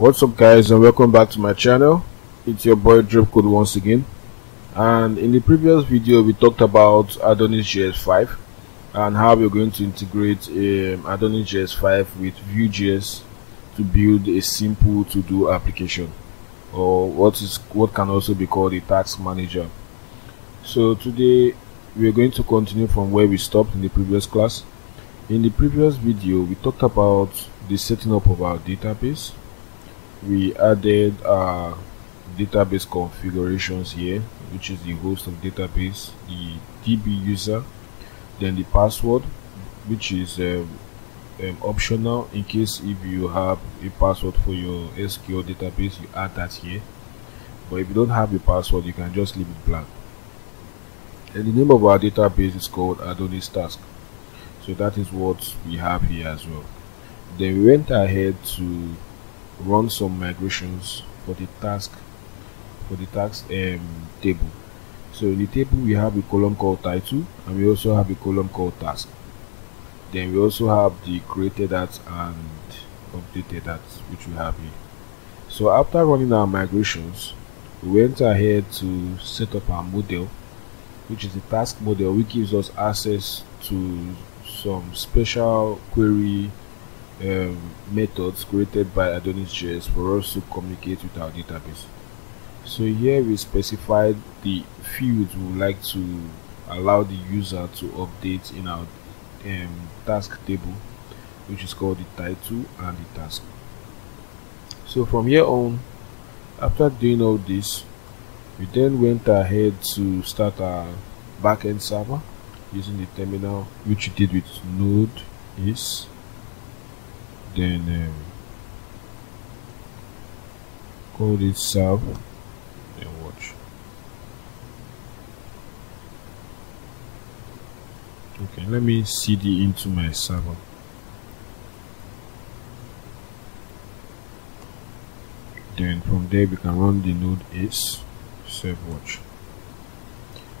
What's up, guys, and welcome back to my channel. It's your boy Drip Code once again, and in the previous video we talked about Adonisjs 5 and how we're going to integrate Adonisjs 5 with Vuejs to build a simple to-do application, or what can also be called a task manager. So today we're going to continue from where we stopped in the previous class. In the previous video we talked about the setting up of our database. We added database configurations here, which is the host of database, the DB user, then the password, which is optional in case if you have a password for your SQL database, you add that here. But if you don't have a password, you can just leave it blank. And the name of our database is called Adonisjs task. So that is what we have here as well. Then we went ahead to run some migrations for the task table. So in the table we have a column called title, and we also have a column called task. Then we also have the created that and updated that, which we have here. So after running our migrations, we went ahead to set up our model, which is the task model, which gives us access to some special query methods created by Adonisjs for us to communicate with our database. So here we specified the fields we would like to allow the user to update in our task table, which is called the title and the task. So from here on, after doing all this, we then went ahead to start our backend server using the terminal, which we did with Node.js. Then call it serve and watch. Okay, let me cd into my server. Then from there we can run the Node.js serve watch.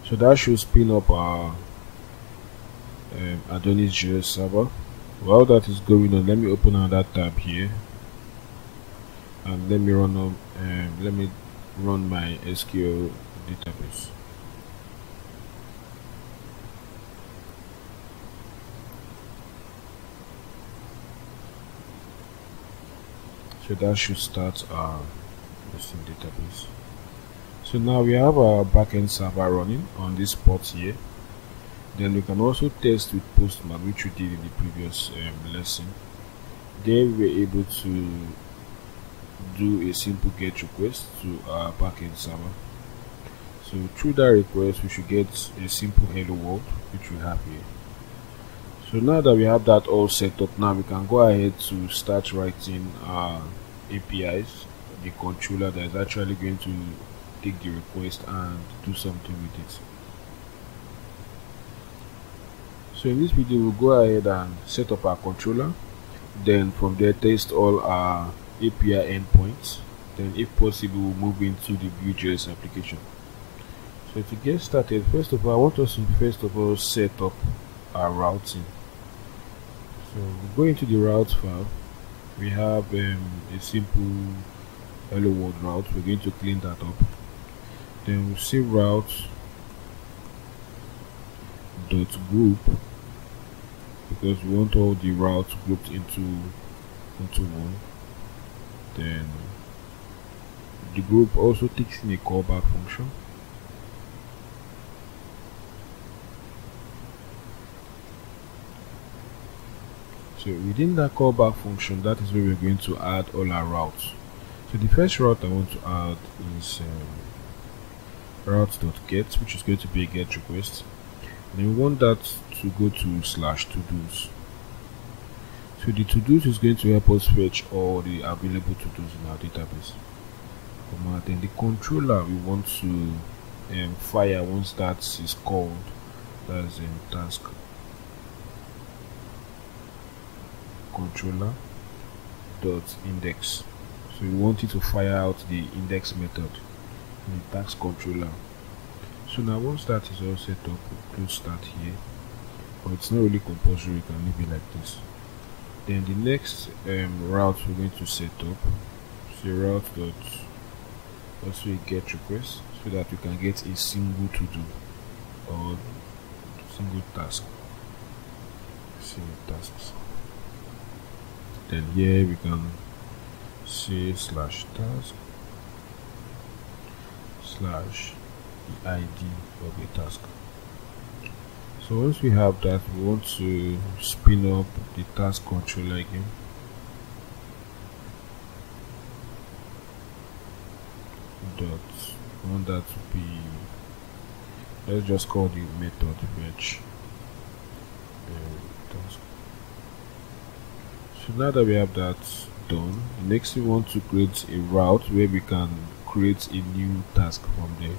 So that should spin up our Adonisjs server. While that is going on, let me open another tab here and let me run my SQL database. So that should start our database. So now we have our backend server running on this port here. Then we can also test with Postman, which we did in the previous lesson. There we were able to do a simple GET request to our backend server. So through that request we should get a simple hello world, which we have here. So now that we have that all set up, now we can go ahead to start writing our APIs, the controller that is actually going to take the request and do something with it. So in this video we'll go ahead and set up our controller, then from there test all our API endpoints, then if possible we'll move into the Vuejs application. So to get started, first of all I want us to set up our routing. So we'll go into the route file. We have a simple hello world route. We're going to clean that up. Then we'll say route dot group, because we want all the routes grouped into one. Then the group also takes in a callback function. So within that callback function, that is where we're going to add all our routes. So the first route I want to add is route.get, which is going to be a GET request. And we want that to go to /todos. So the todos is going to help us fetch all the available todos in our database. Then the controller we want to fire once that is called, that's task controller dot index. So we want it to fire out the index method in the task controller. So now once that is all set up, we'll close that here, but it's not really compulsory, you can leave it like this. Then the next route we're going to set up, say route dot also a get request, so that we can get a single to do or single task, single tasks. Then here we can say slash task slash the ID of a task. So once we have that, we want to spin up the task controller again. Dot, we want that to be, let's just call the method Vuejs task. So now that we have that done, next we want to create a route where we can create a new task from there.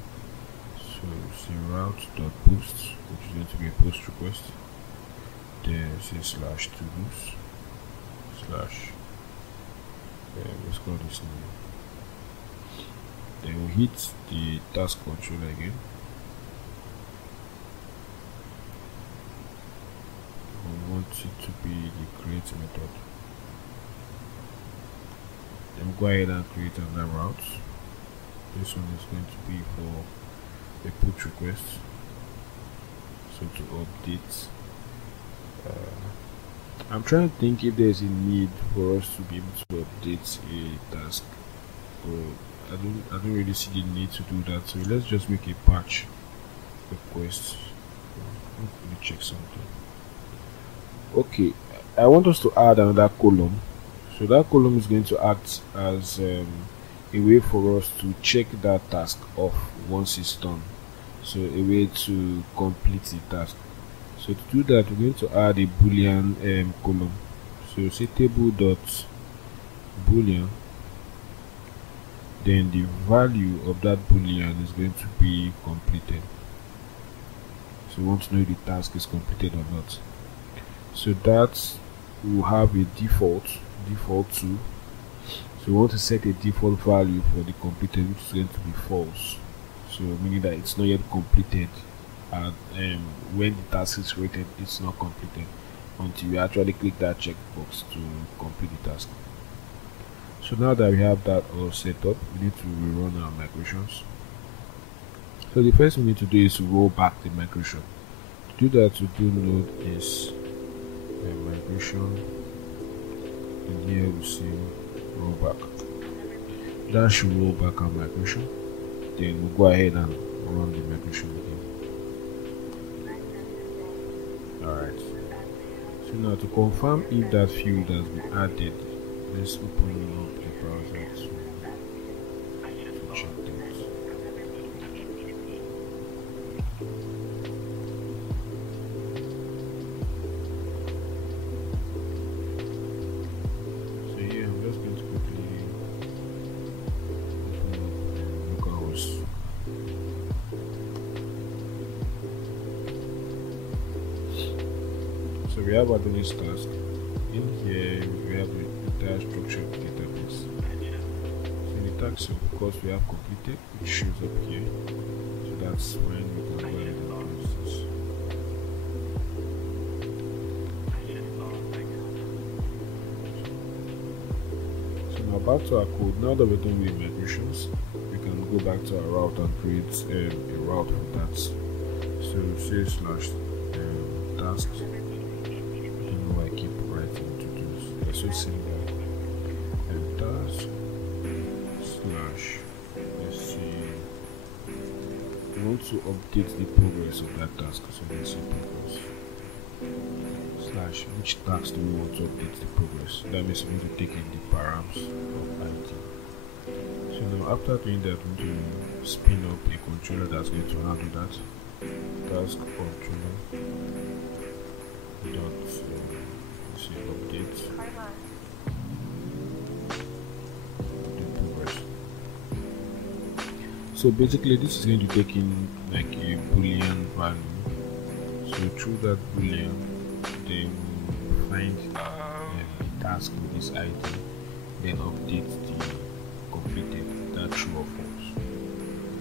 So say route dot post, which is going to be a post request. Then say slash to dos slash, let's call this name. Then we hit the task controller again. We want it to be the create method. Then go ahead and create another route. This one is going to be for a put request. So to update, I'm trying to think if there's a need for us to be able to update a task, but I don't really see the need to do that. So let's just make a patch request. Let me check something. Okay, I want us to add another column. So that column is going to act as a way for us to check that task off once it's done. So a way to complete the task. So to do that, we're going to add a boolean column. So say table dot boolean. Then the value of that boolean is going to be completed. So we want to know if the task is completed or not. So that will have a default to. So we want to set a default value for the completed, which is going to be false. So meaning that it's not yet completed, and when the task is created, it's not completed until you actually click that checkbox to complete the task. So now that we have that all set up, we need to rerun our migrations. So the first thing we need to do is to roll back the migration. To do that, we do node is migration, and here we see rollback. That should roll back our migration. Then we'll go ahead and run the migration again. Alright. So now to confirm if that field has been added, let's open up the browser to check that. So here I'm just going to quickly open up localhost. So we have Adonisjs task. In here we have the entire structure of the database. So in the task, of course, we have completed, which shows up here. So that's when we can go ahead and close this. So now back to our code. Now that we're done with migrations, we can go back to our route and create a route for that. So say slash tasks. I keep writing to do. Let's just say that and task slash, let's see, we want to update the progress of that task. So let's say progress slash which task do we want to update the progress. That means we need to take in the params of ID. So now after doing that, we need to spin up a controller that's going to handle that. Task controller dot update the progress. So basically this is going to take in like a boolean value. So through that boolean, then we'll find the task with this ID, then update the completed, that true or false.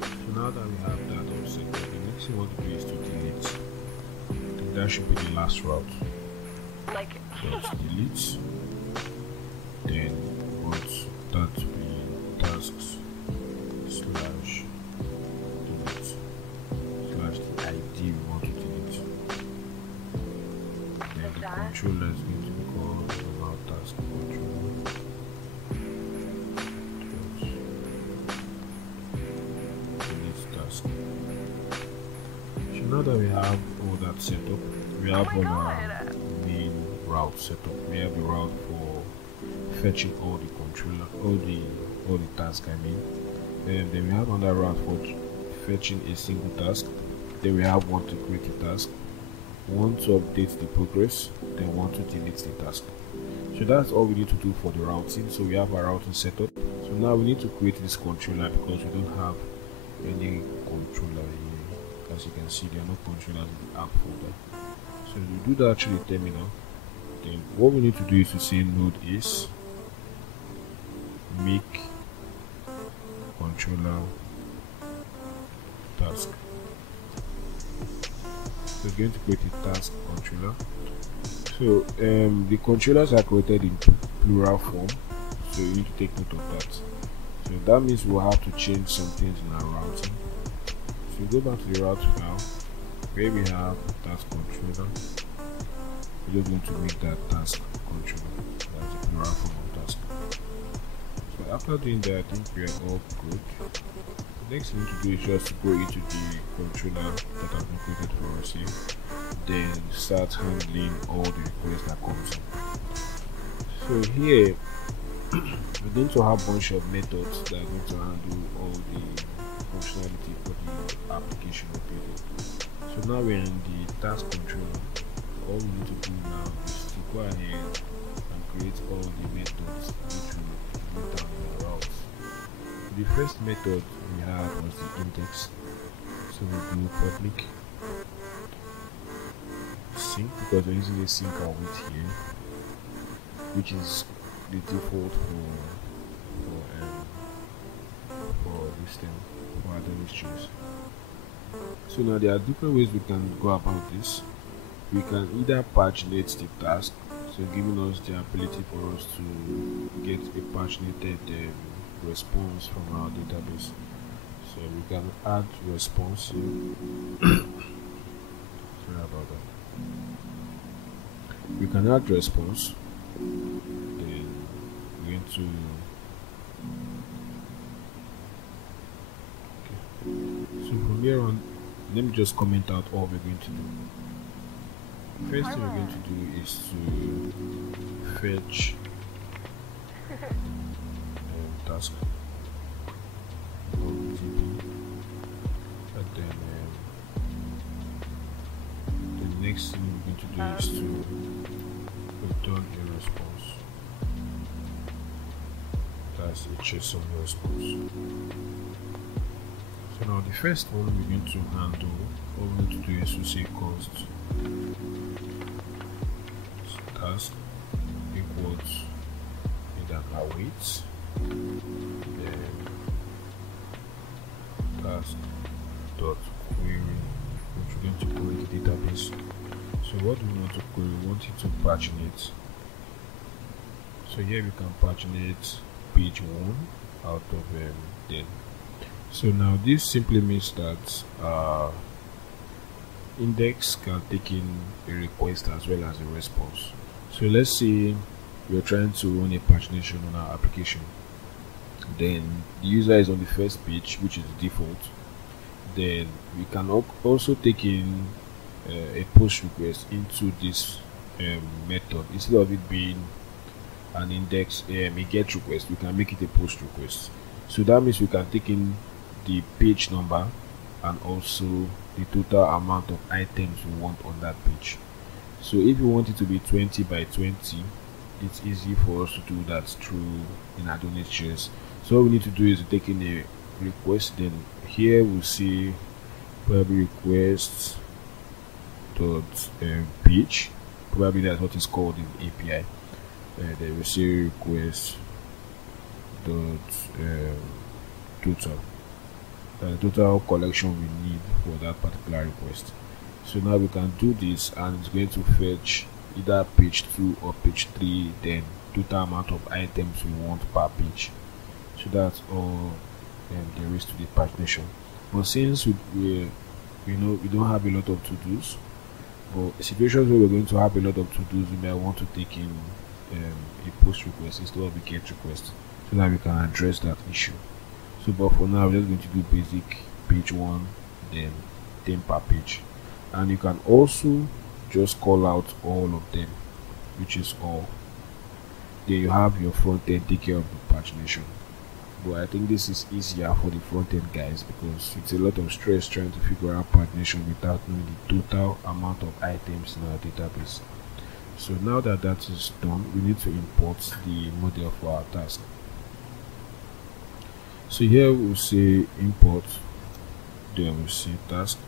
So now that we have that all set up, the next thing we want to do is to delete. I think that should be the last route. Delete, then we want that to be tasks slash delete slash the ID we want to delete. Then the controller is going to be called normal task controller. Delete task. So now that we have all that set up, we have all our main route set up. We have a route for fetching all the controller, all the tasks, I mean. And then we have another route for fetching a single task. Then we have one to create a task, one to update the progress, then one to delete the task. So that's all we need to do for the routing. So we have our routing set up. So now we need to create this controller because we don't have any controller here. As you can see, there are no controllers in the app folder. So we do that through the terminal. Then what we need to do is to say node is make controller task. So we're going to create a task controller. So the controllers are created in plural form, so you need to take note of that. So that means we'll have to change some things in our routing. So we go back to the route file where we have task controller. We're just going to make that task controller. That's a plural form of task. So after doing that, I think we are all good. The next thing to do is just to go into the controller that has been created for us here, then start handling all the requests that comes in. So here we're going to have a bunch of methods that are going to handle all the functionality for the application we're building. So now we're in the task controller. All we need to do now is to go ahead and create all the methods which will write down in the routes. The first method we have was the index. So we do public sync because we're using a sync and wait here, which is the default for this thing, for Adonisjs. So now there are different ways we can go about this. We can either paginate the task, so giving us the ability for us to get a paginated response from our database. So we can add response. Sorry about that. We can add response. Then we're going to so from here on, let me just comment out all we're going to do. First thing we're going to do is to fetch task and then the next thing we're going to do is to return a response. That's a JSON response. So now the first one we're going to handle, all we need to do is to say const task equals either await, then task dot query, which we're going to query the database. So what do we want to query? We want it to paginate. So here we can paginate page 1 out of 10. So now this simply means that index can take in a request as well as a response. So let's say we're trying to run a pagination on our application. Then the user is on the first page, which is the default. Then we can also take in a post request into this method. Instead of it being an index, a get request, we can make it a post request. So that means we can take in the page number and also the total amount of items we want on that page. So if you want it to be 20 by 20, it's easy for us to do that through in Adonisjs. So all we need to do is to take in a request. Then here we'll see probably request dot page, probably that's what is called in API. Then we'll see request dot total collection we need for that particular request. So now we can do this, and it's going to fetch either page 2 or page 3, then total amount of items we want per page. So that's all there is to the pagination. But since we don't have a lot of to-dos, but situations where we're going to have a lot of to-dos, we might want to take in a post request instead of a get request, so that we can address that issue. So but for now, we're just going to do basic page 1, then 10 per page, and you can also just call out all of them, which is all. Then you have your front end take care of the pagination. But I think this is easier for the front end guys, because it's a lot of stress trying to figure out pagination without knowing the total amount of items in our database. So now that that is done, we need to import the model for our task. So here we'll say import, then we'll say task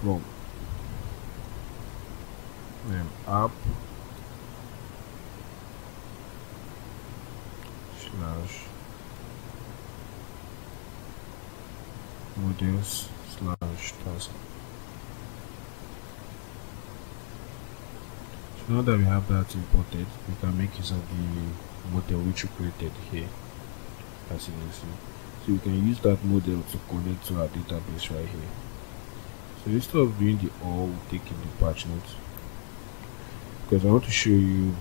from app slash models slash task. So now that we have that imported, we can make use of the model which we created here, as you can see. So we can use that model to connect to our database right here. So instead of doing the all, we'll take in the patch note, because I want to show you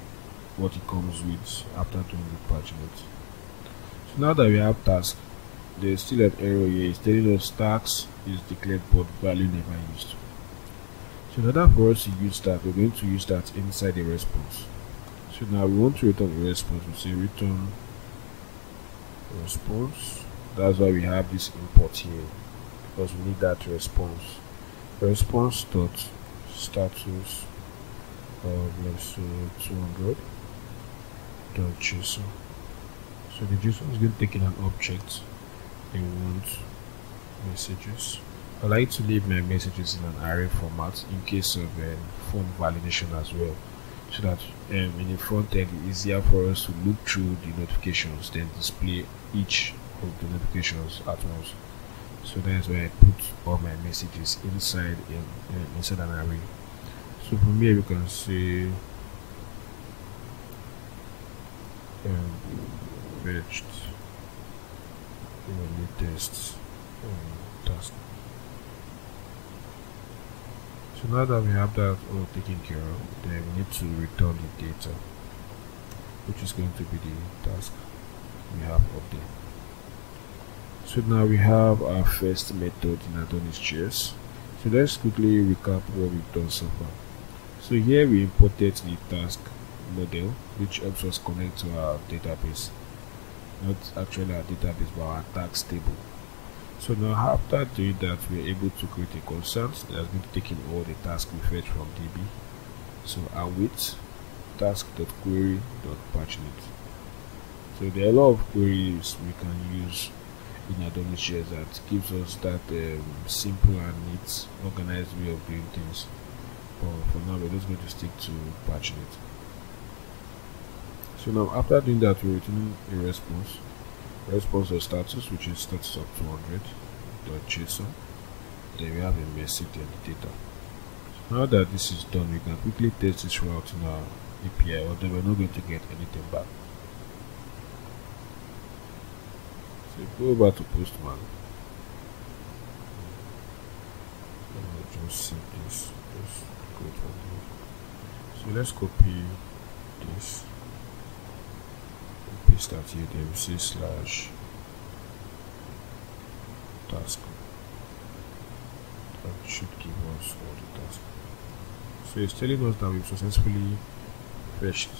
what it comes with after doing the patch note. So now that we have task, there's still an error here. It's telling us task is declared but value never used. So in order for us to use that, we're going to use that inside the response. So now we want to return a response. We say return response. That's why we have this import here, because we need that response. Response dot status of, let's say, 200 dot JSON. So the JSON is going to take in an object. We want messages. I like to leave my messages in an array format in case of form validation as well, so that in the front end it's easier for us to look through the notifications, then display each of the notifications at once. So that's why I put all my messages inside inside an array. So from here we can say fetched latest task. So now that we have that all taken care of, then we need to return the data, which is going to be the task we have up there. So now we have our first method in Adonisjs. So let's quickly recap what we've done so far. So here we imported the task model, which helps us connect to our database. Not actually our database, but our tags table. So now after doing that, we're able to create a constant that's going to take in all the tasks we fetch from DB. So await task.query.paginate. So there are a lot of queries we can use in Adonisjs that gives us that simple and neat, organized way of doing things. But for now, we're just going to stick to paginate. So now after doing that, we're returning a response of status, which is status of 200.json. Then we have a message and the data. So now that this is done, we can quickly test this route in our API, although we're not going to get anything back. So go over to Postman. Just save this. Just go from here. So let's copy this. Paste that here, then we say slash task. That should give us all the tasks. So it's telling us that we've successfully fetched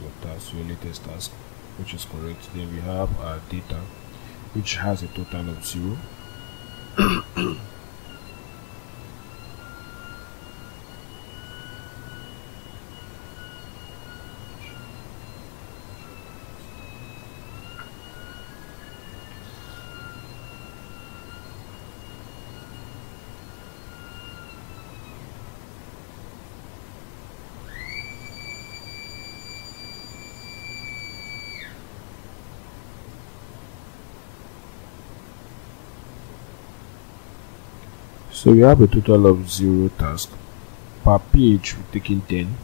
your task, your latest task, which is correct. Then we have our data, which has a total of 0. So we have a total of 0 tasks. Per page we're taking 10.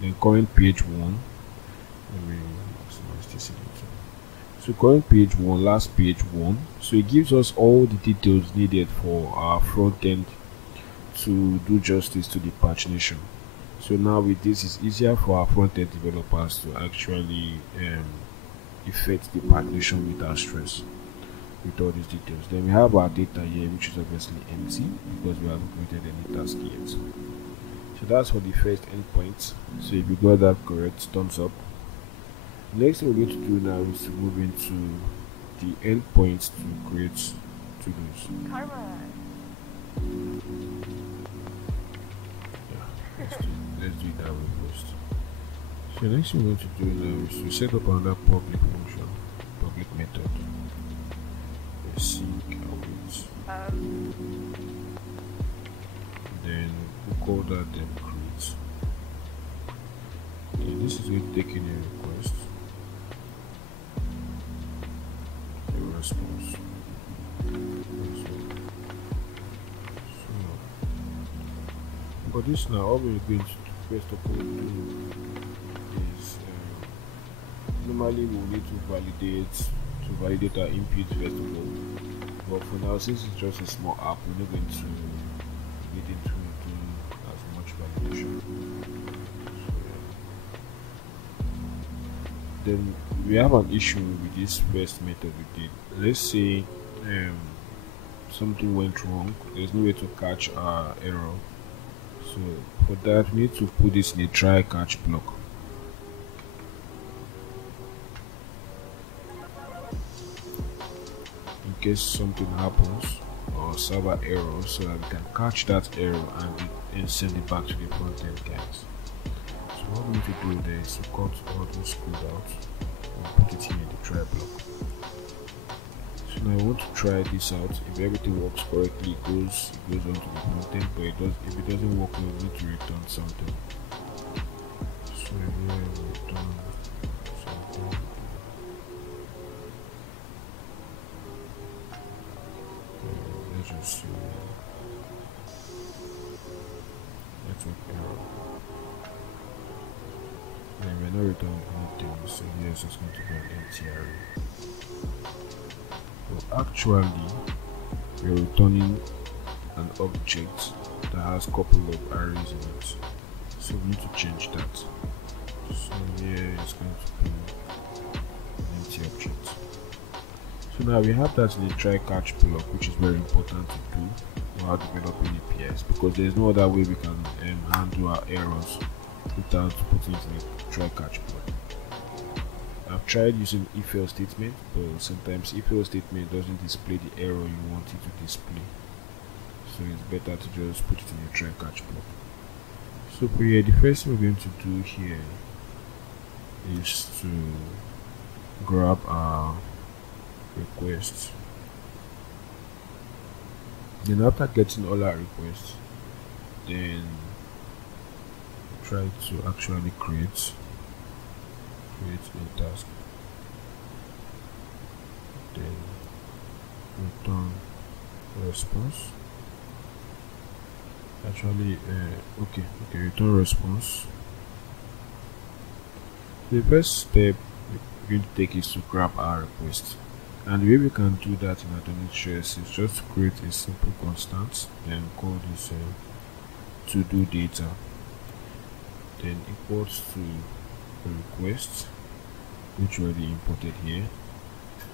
Then current page 1. Let me maximize So current page 1, last page 1. So it gives us all the details needed for our front end to do justice to the pagination. So now with this, it's easier for our front end developers to actually effect the pagination without stress with all these details. Then we have our data here, which is obviously empty because we haven't created any task yet. So that's for the first endpoint. So if you got that correct, thumbs up. Next thing we're going to do now is to move into the endpoints to create to-dos. Yeah, let's do it that way first. So the next thing we're going to do now is to set up another public function, public method. Let's see, then we'll call that create. Okay, this is going to take in a request. Response. So, for this now, all we're going to first of all do is normally we'll need to validate our input first of all. But for now, since it's just a small app, we're not going to get into doing as much validation. So, then we have an issue with this first method we did. Let's say something went wrong, there's no way to catch our error. So for that we need to put this in a try catch block. In case something happens or server error, so that we can catch that error and send it back to the front end guys. So what we need to do there is to cut all those code out and put it here in the try block. So now I want to try this out. If everything works correctly, it goes on to the front end, but if it doesn't work, we need to return something. So here we return something. Let's just see network error. Yeah, we're not returning anything, so yes, it's going to be an empty array. So actually, we're returning an object that has a couple of arrays in it. So we need to change that. So here it's going to be an empty object. So now we have that in the try catch block, which is very important to do while developing APIs, because there's no other way we can handle our errors without putting it in a try catch block. I've tried using if-else statement, but sometimes if-else statement doesn't display the error you want it to display. So it's better to just put it in a try catch block. So for here, the first thing we're going to do here is to grab our requests. Then after getting all our requests, then try to actually create a task, then return response. Actually okay, return response. The first step we're going to take is to grab our request, and the way we can do that in Adonisjs is just to create a simple constant, then call this to do data, then equals to the request, which we already imported here,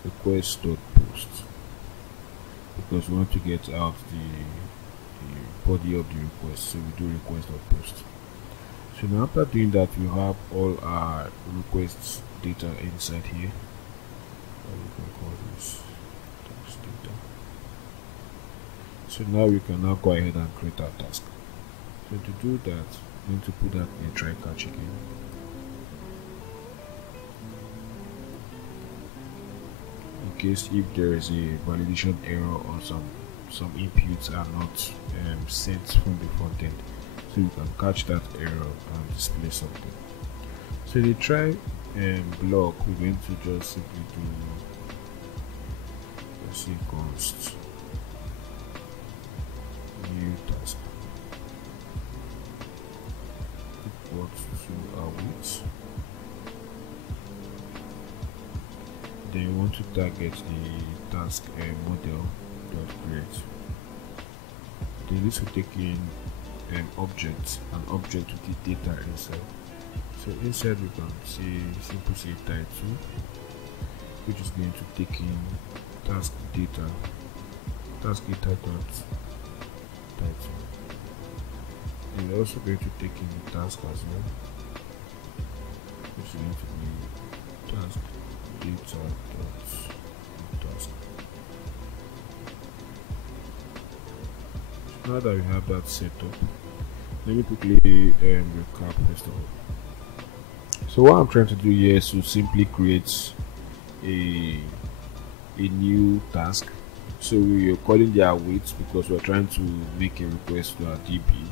request.post, because we want to get out the body of the request, so we do request.post. So now after doing that, we have all our requests data inside here. We can call this task data. So now we can now go ahead and create our task. So to do that, we need to put that in a try catch again. In case if there is a validation error or some inputs are not sent from the front end, so you can catch that error and display something. So the try block, we're going to just simply do, let's say, const new task equals to our width, then we want to target the task model dot create. Then this will take in an object with the data inside. So inside we can see simply title, which is going to take in task data dot title. And we're also going to take in the task as well, which is going to be task data dot task. So now that we have that set up, let me quickly recap first of all. So what I'm trying to do here is to simply create a new task. So we are calling the await because we're trying to make a request to our DB,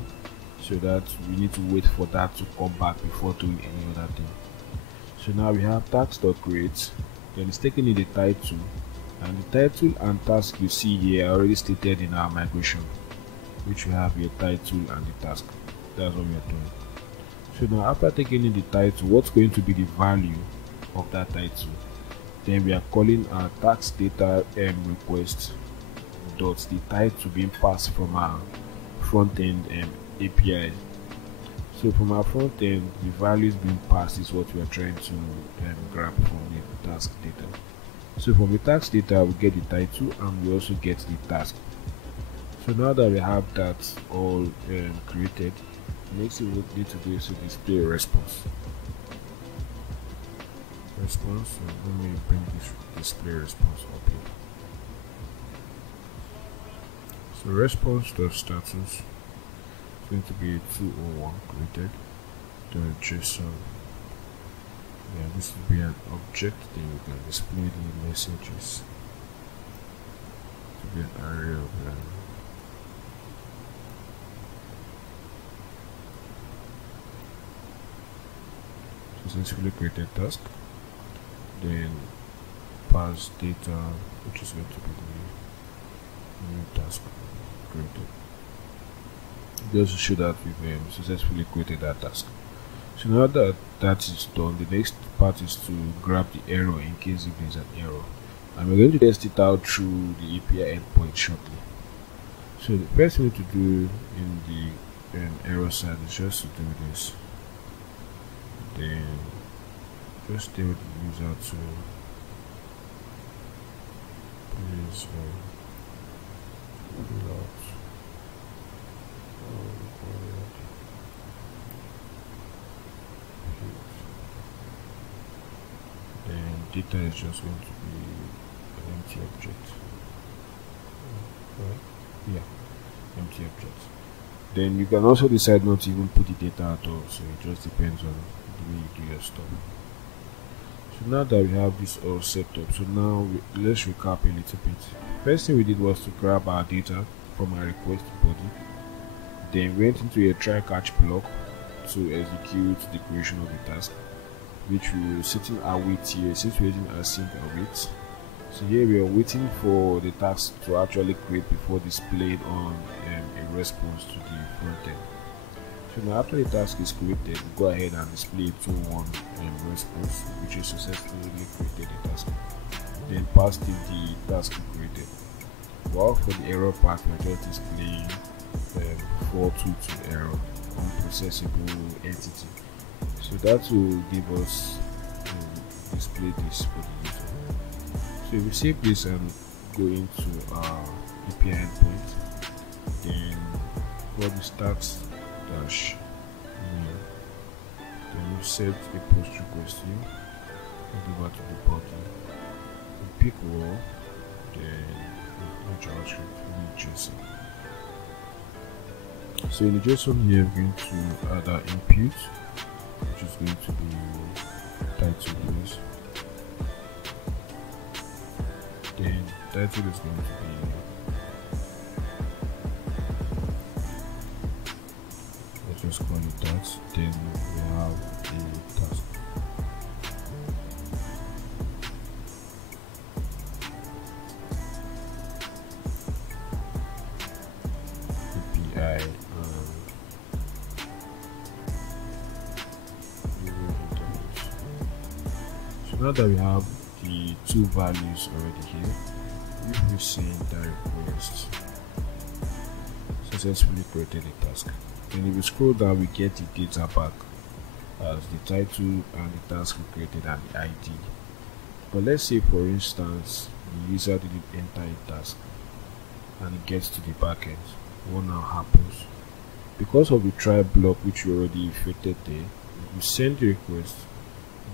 so that we need to wait for that to come back before doing any other thing. So now we have task.create, then it's taking in the title, and the title and task you see here are already stated in our migration, which we have here title and the task. That's what we are doing. So now after taking in the title, what's going to be the value of that title? Then we are calling our task data request dot the title being passed from our front end API. So from our front end, the values being passed is what we are trying to grab from the task data. So from the task data, we get the title and we also get the task. So now that we have that all created, next thing we need to do is to display a response. So let me bring this display response up here. So response.status is going to be 201 created. Then JSON. Yeah, this will be an object. Then we can display the messages to be an array of successfully created task. Then pass data, which is going to be the new task created. Just to show that we've successfully created that task. So now that that is done, the next part is to grab the error in case if there's an error, and we're going to test it out through the API endpoint shortly. So the first thing to do in the error side is just to do this. Then just tell the user to please fill out then data is just going to be an empty object. Right? Yeah, empty object. Then you can also decide not to even put the data at all, so it just depends on the way you do your stuff. So now that we have this all set up, so now let's recap a little bit. First thing we did was to grab our data from our request body, then went into a try catch block to execute the creation of the task, which we were setting our wait here, situating async await. So here we are waiting for the task to actually create before displayed on a response to the front end. So now after the task is created, we go ahead and display 201 response, which is successfully created the task. Then passed in the task created. While for the error part, we're just displaying 422 error, unprocessable entity. So that will give us display this for the user. So if we save this and go into our API endpoint, then for the start dash new, then we set a post request here, and over to the body, we pick raw, then no JavaScript, we need JSON. So in the JSON here, we're going to add our input, which is going to be title base. Then title is going to be, let's just call it that. Then we have the task. API so now that we have the two values already here. If we send that request, successfully created a task. Then if we scroll down, we get the data back as the title and the task we created and the ID. But let's say, for instance, the user didn't enter a task and it gets to the backend. What now happens? Because of the try block which we already effected there, we send the request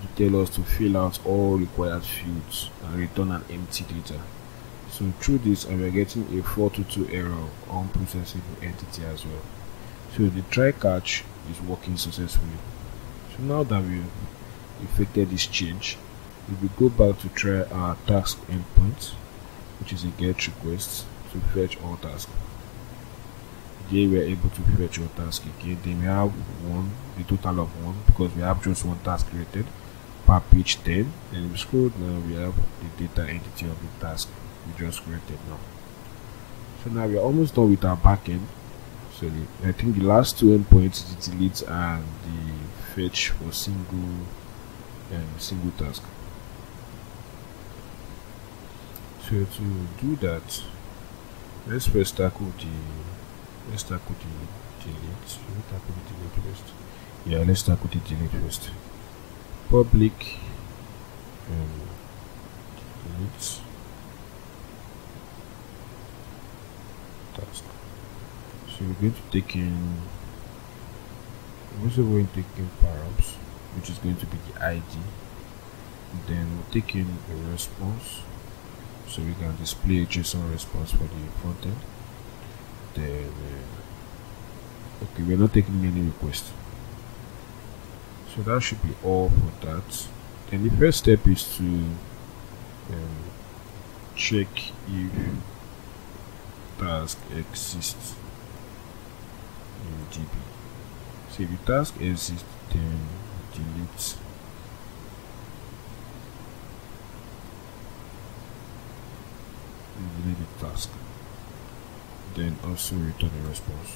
to tell us to fill out all required fields and return an empty data. So through this, we are getting a 422 error on processable entity as well. So the try catch is working successfully. So now that we've effected this change, if we go back to try our task endpoint, which is a get request to fetch all tasks, here we are able to fetch all tasks again. Then we have the total of 1 because we have just one task created per page 10. Then if we scroll down, we have the data entity of the task we just created now. So now we are almost done with our backend. So I think the last two endpoints, the delete and the fetch for single task. So to do that, let's first tackle the delete. Should we tackle the delete first? Yeah, let's tackle the delete first. Public delete task. So we're going to take in, params, which is going to be the ID. Then we'll take in a response, so we can display a JSON response for the front end. Then okay, we're not taking any request, so that should be all for that. Then the first step is to check if task exists in DB. So if the task exists, then delete the task, then also return a response.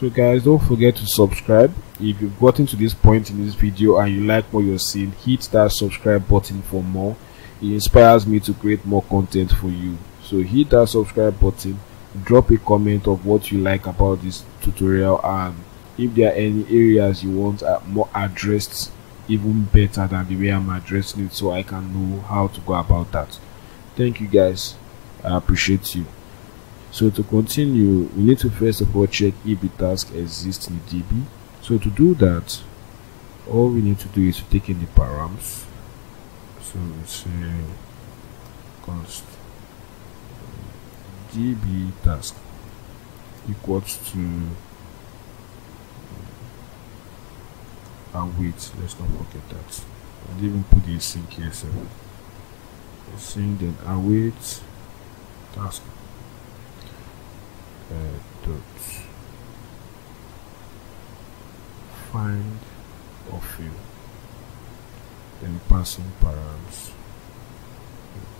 So guys, don't forget to subscribe. If you've gotten to this point in this video and you like what you're seeing, hit that subscribe button for more. It inspires me to create more content for you. So hit that subscribe button, drop a comment of what you like about this tutorial, and if there are any areas you want more addressed even better than the way I'm addressing it, so I can know how to go about that. Thank you guys, I appreciate you. So to continue, we need to first of all check if the task exists in the DB. So to do that, all we need to do is to take in the params. So we say const DB task equals to and wait, let's not forget that. I didn't even put the async here, so async, then await task dot find or fill, then passing params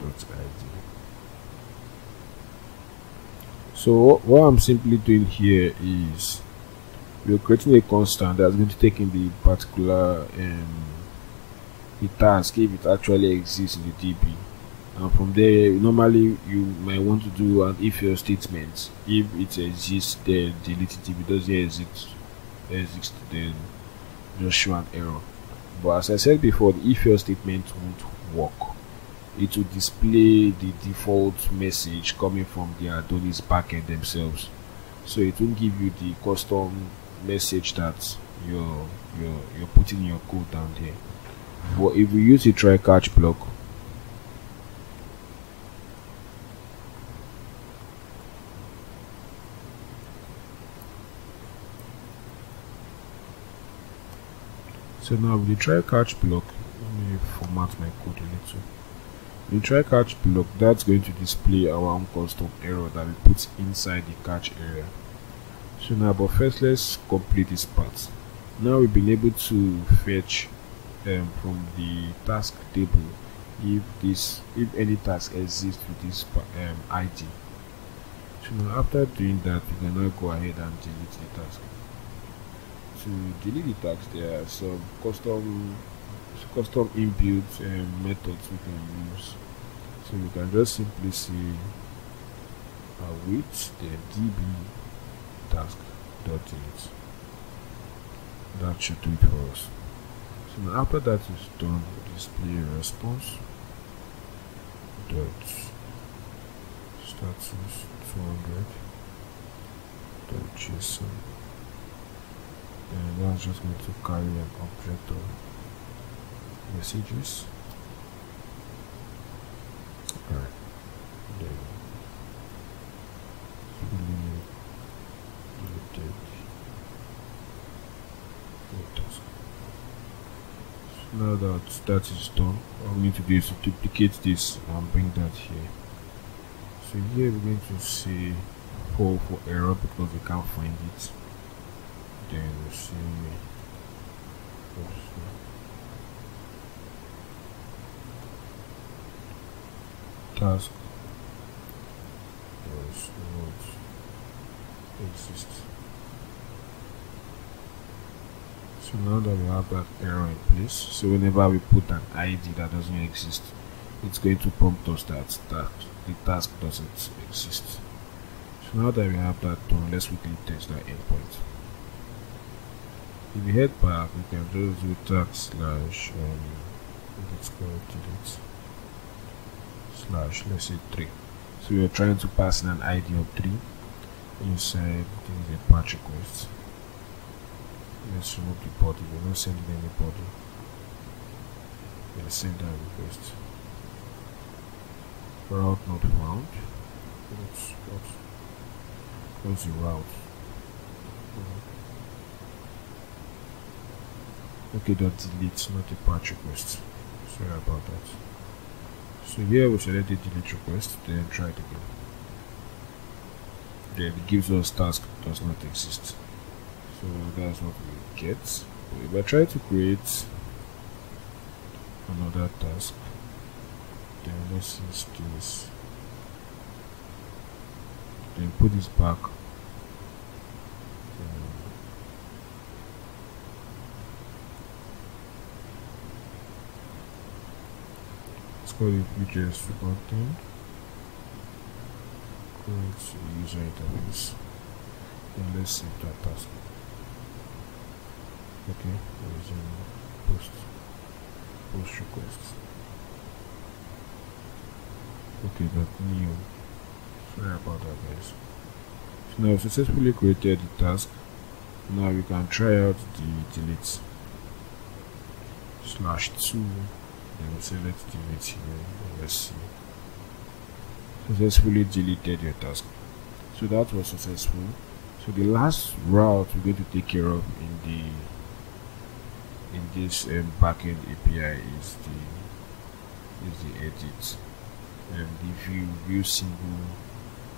dot id. So what I'm simply doing here is we're creating a constant that's going to take in the particular the task if it actually exists in the DB, and from there normally you might want to do an if else statement. If it exists, then delete it. If it doesn't exist, then just show an error. But as I said before, the if else statement won't work. It will display the default message coming from the Adonisjs backend themselves, so it won't give you the custom message that you're putting your code down here. But if we use a try catch block, so now with the try catch block, let me format my code a little. The try catch block, that's going to display our own custom error that we put inside the catch area. So now, but first let's complete this part. Now we've been able to fetch from the task table if any task exists with this ID. So now after doing that, we can now go ahead and delete the task. to delete the tags, there are some custom inbuilt methods we can use. So we can just simply say await the db task dot delete. That should do it for us. So now after that is done, we display response dot status 200 dot json, and that's just going to carry an object of messages. Alright, then deleted task. So now that that is done, all we need to do is to duplicate this and bring that here. So here we're going to say for error because we can't find it. Then we'll see task does not exist. So now that we have that error in place, so whenever we put an ID that doesn't exist, it's going to prompt us that the task doesn't exist. So now that we have that done, let's quickly test that endpoint. If we head back, we can just do tag slash let's go delete slash, let's say 3. So we are trying to pass in an ID of 3 inside the patch request. Let's remove the body. We're not sending any body. Let's send that request. Route not found. What's the route? Okay, that deletes, not the patch request. Sorry about that. So here we select the delete request, then try it again. Then it gives us task does not exist. So that's what we get. But if I try to create another task, then let's use this. Then put this back. Let's call it Vuejs frontend. Create user interface. And let's save that task. Okay, post requests. Okay, that new. Sorry about that, guys. So now I've successfully created the task. Now we can try out the delete /2. Then we'll select delete here. Let's see. Successfully deleted your task. So that was successful. So the last route we're going to take care of in this backend API is the edit and the view single,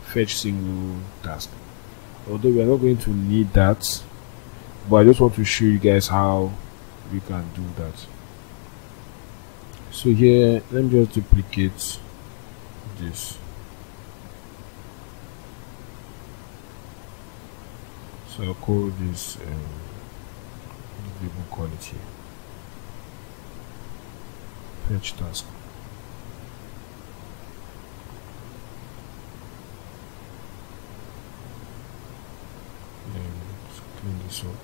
fetch single task. Although we are not going to need that, but I just want to show you guys how we can do that. So here, let me just duplicate this. So I'll call this label quality fetch task. Then let's clean this up.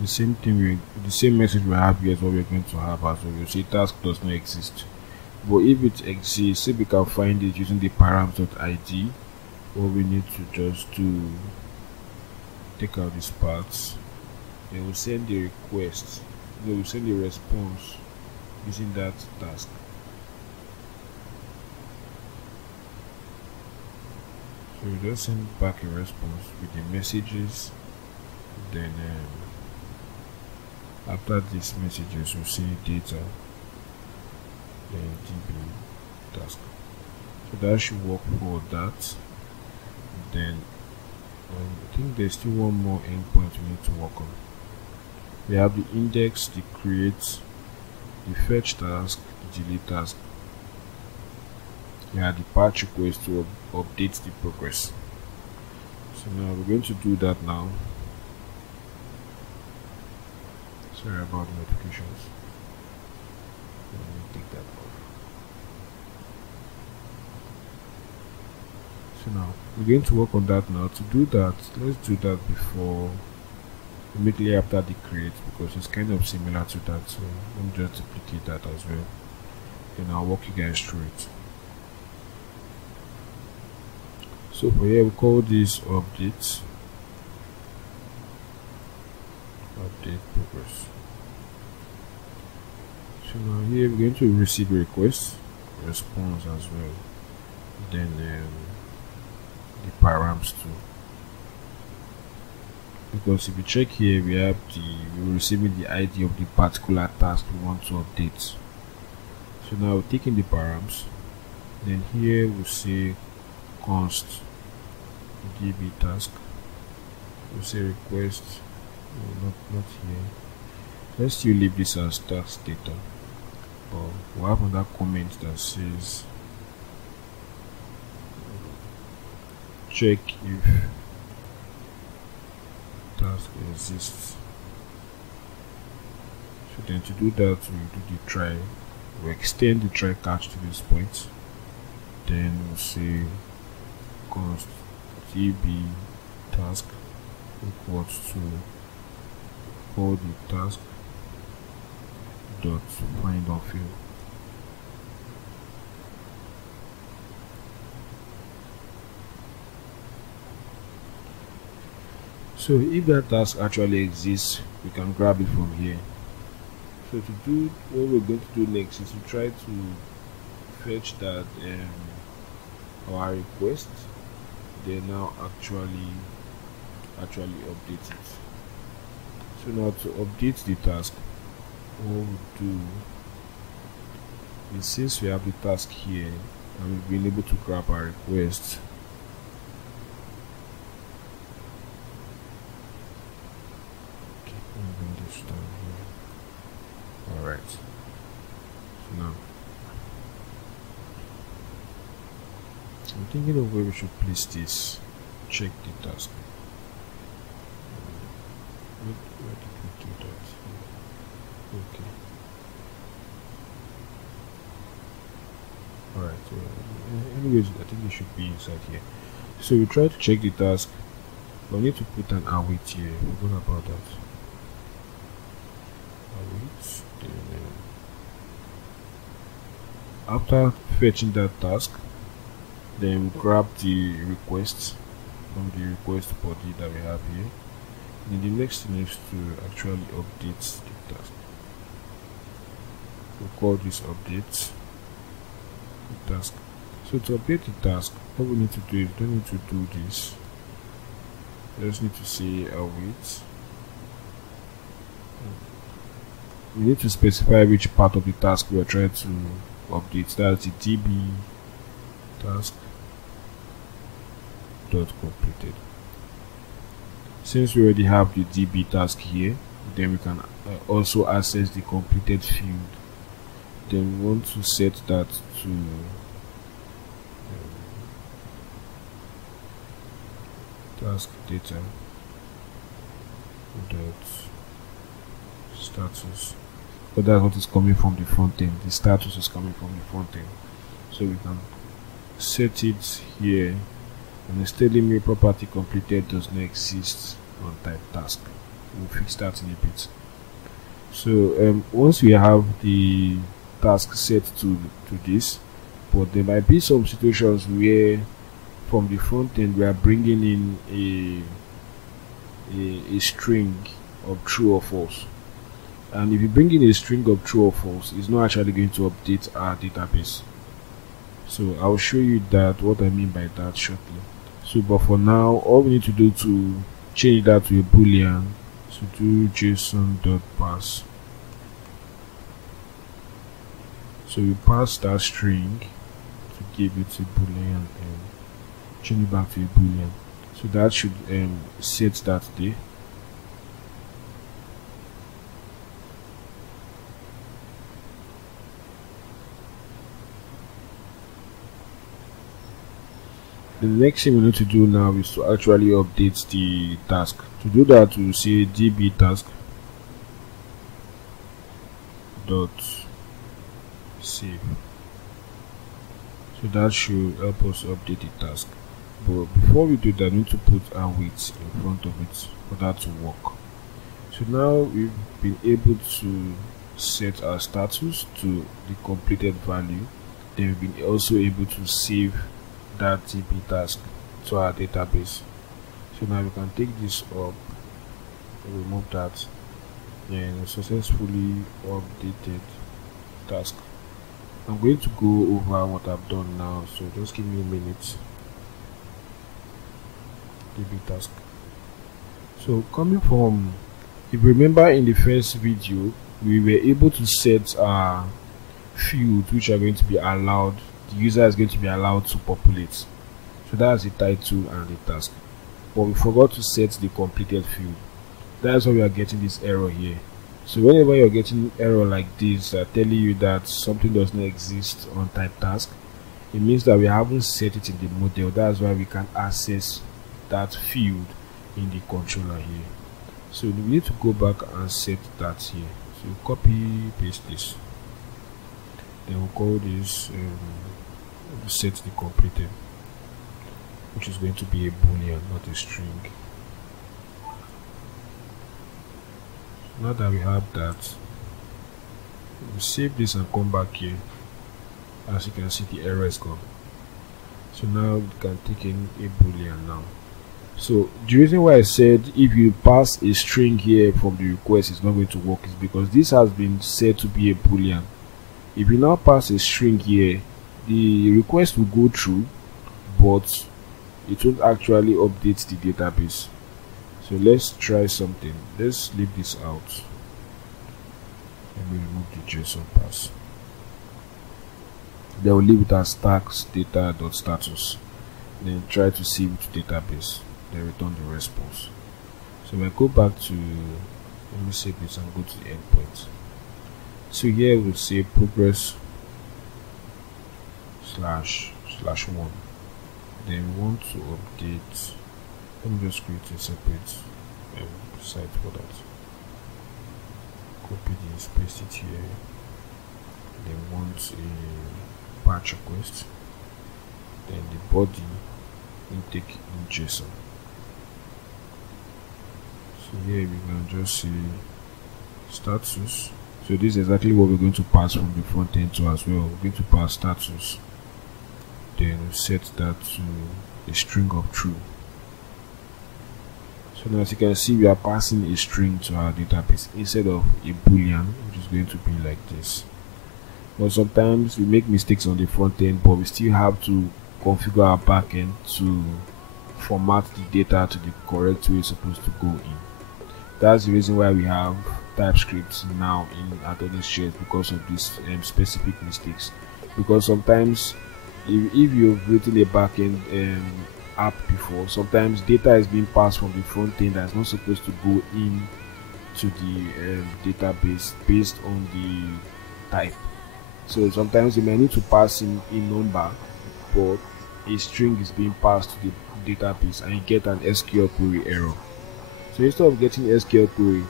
The same thing, the same message we have here is what we're going to have as well. You see, task does not exist. But if it exists, if we can find it using the params.id, what we need to just do, take out these parts, then we'll send the request, then we'll send the response using that task. So we just send back a response with the messages. Then after these messages, we'll see data, then db task. So that should work for that. Then I think there's still one more endpoint we need to work on. We have the index, the create, the fetch task, the delete task. We have the patch request to update the progress. So now we're going to do that now. Sorry about the notifications. Let me take that off. So now we're going to work on that now. To do that, let's do that before immediately after the create, because it's kind of similar to that. So let me just duplicate that as well, and I'll walk you guys through it. So for here we call this update progress. So now here we're going to receive a request, response as well, then the params too, because if you check here we're receiving the ID of the particular task we want to update. So now we're taking the params, then here we say const db task, we say request, not here, let's still leave this as task data, but we'll have another comment that says check if task exists. So then to do that we do the try, we extend the try catch to this point, then we'll say const db task equals to call the task dot find on field. So if that task actually exists, we can grab it from here. So to do, what we're going to do next is to try to fetch that our request, then now actually update it. So now to update the task, what we'll do is, since we have the task here and we've been able to grab our request, okay, let me bring this down here. Alright, so now I'm thinking of where we should place this. Check the task. Where did we do that? Okay. Alright, so anyways, I think it should be inside here. So we try to check the task, but we need to put an await here. We're going about that. Await. Then, after fetching that task, then grab the request from the request body that we have here. And the next thing is to actually update the task. We'll call this update the task. So to update the task, what we need to do is, we don't need to do this. We just need to say await. We need to specify which part of the task we are trying to update. That's the db task dot completed. Since we already have the db task here, then we can also access the completed field. Then we want to set that to task data dot status, but that's what is coming from the front end. The status is coming from the front end, so we can set it here, and it's telling me property completed does not exist on type task. We'll fix that in a bit. So once we have the task set to this, but there might be some situations where from the front end we are bringing in a string of true or false, and if you bring in a string of true or false, it's not actually going to update our database. So I'll show you that, what I mean by that, shortly. So but for now, all we need to do to change that to a boolean, so do json.pass. So we pass that string to give it a boolean and change it back to a boolean. So that should set that there. The next thing we need to do now is to actually update the task. To do that, we will say db task dot save. So that should help us update the task. But before we do that, we need to put a wait in front of it for that to work. So now we've been able to set our status to the completed value. Then we've been also able to save that TP task to our database. So now we can take this up, remove that, and successfully updated task. I'm going to go over what I've done now, so just give me a minute. TP task. So coming from, if you remember in the first video, we were able to set our fields which are going to be allowed, the user is going to be allowed to populate. So that's the title and the task. But we forgot to set the completed field. That's why we are getting this error here. So whenever you're getting error like this, telling you that something does not exist on type task, it means that we haven't set it in the model. That's why we can access that field in the controller here. So we need to go back and set that here. So copy paste this, then we'll call this set the completed, which is going to be a boolean, not a string. Now that we have that, we'll save this and come back here. As you can see, the error is gone. So now we can take in a boolean now. So the reason why I said if you pass a string here from the request, it's not going to work is because this has been set to be a boolean. If you now pass a string here, the request will go through, but it won't actually update the database. So let's try something. Let's leave this out. Let me remove the JSON pass. Then we'll leave it as tags data.status. Then try to save it to database. Then return the response. So when I go back to, let me save this and go to the endpoint. So here we'll say progress //1. Then we want to update. Let me just create a separate site for that. Copy this, paste it here. Then want a batch request. Then the body intake in JSON. So here we can just say status. So this is exactly what we're going to pass from the front end to as well. We're going to pass status. Then set that to a string of true. So now as you can see, we are passing a string to our database instead of a boolean, which is going to be like this. But sometimes we make mistakes on the front end, but we still have to configure our backend to format the data to the correct way it's supposed to go in. That's the reason why we have TypeScript now in Adonisjs, because of these specific mistakes. Because sometimes if you've written a backend app before, sometimes data is being passed from the front end that's not supposed to go in to the database based on the type. So sometimes you may need to pass in a number, but a string is being passed to the database and you get an SQL query error. So instead of getting SQL query,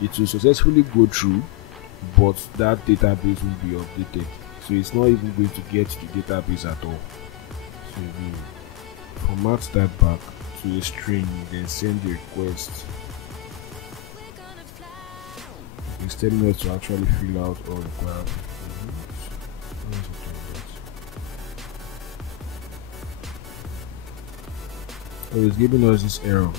it will successfully go through, but that database will be updated. So it's not even going to get to the database at all. So we format that back to a string, then send the request. It's telling us to actually fill out all required. So it's giving us this error.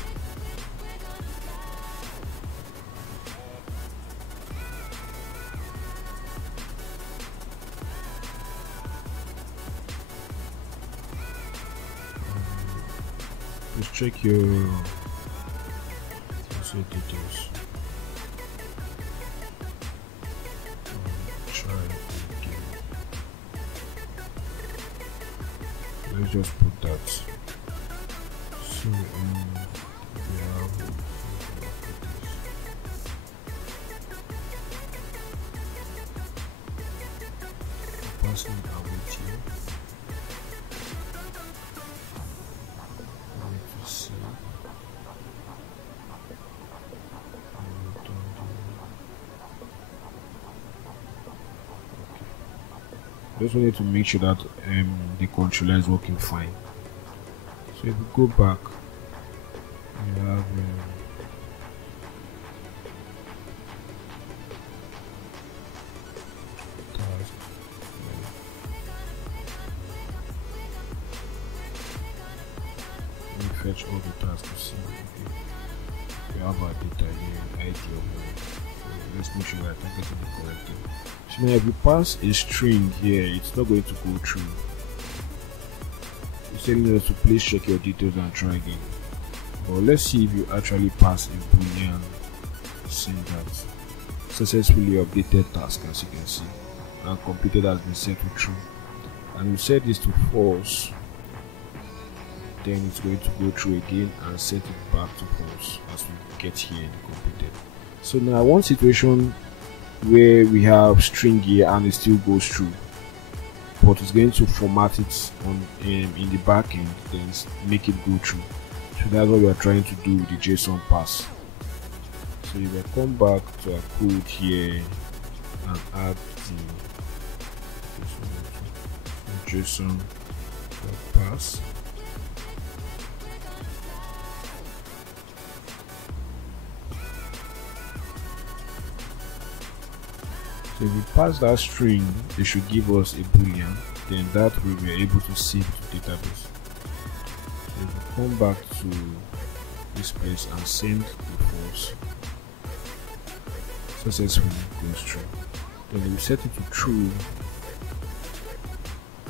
Just check your details. Try again. Let's just put that. So we have passing away here. Just wanted to make sure that the controller is working fine. So if we go back, we have task. Let me fetch all the tasks to see. Okay. We have our data here, ID of let's make sure that I'm getting it correctly. So now if you pass a string here, it's not going to go through. It's telling us to please check your details and try again. But let's see if you actually pass a boolean syntax. Successfully updated task, as you can see, and completed has been set to true. And we set this to false, then it's going to go through again and set it back to false as we get here in completed. So now one situation where we have string here and it still goes through, but it's going to format it on in the backend, then make it go through. So that's what we are trying to do with the JSON pass. So if I come back to our code here and add the JSON pass. So if we pass that string, they should give us a boolean, then that way we are able to save to database. So if we come back to this place and send the false, successfully goes through. Then we set it to true,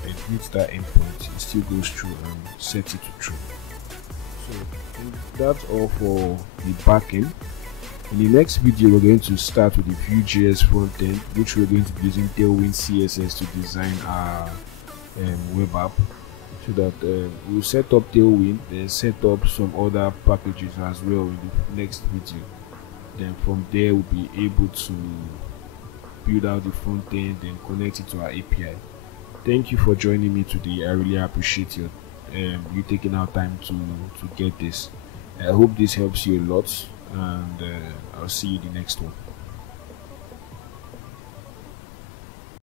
it hits that endpoint, it still goes through and set it to true. So that's all for the backend. In the next video, we're going to start with the Vuejs frontend, which we're going to be using Tailwind CSS to design our web app. So that we'll set up Tailwind, then set up some other packages as well in the next video. Then from there, we'll be able to build out the front end and connect it to our API. Thank you for joining me today. I really appreciate you taking our time to get this. I hope this helps you a lot, and I'll see you in the next one.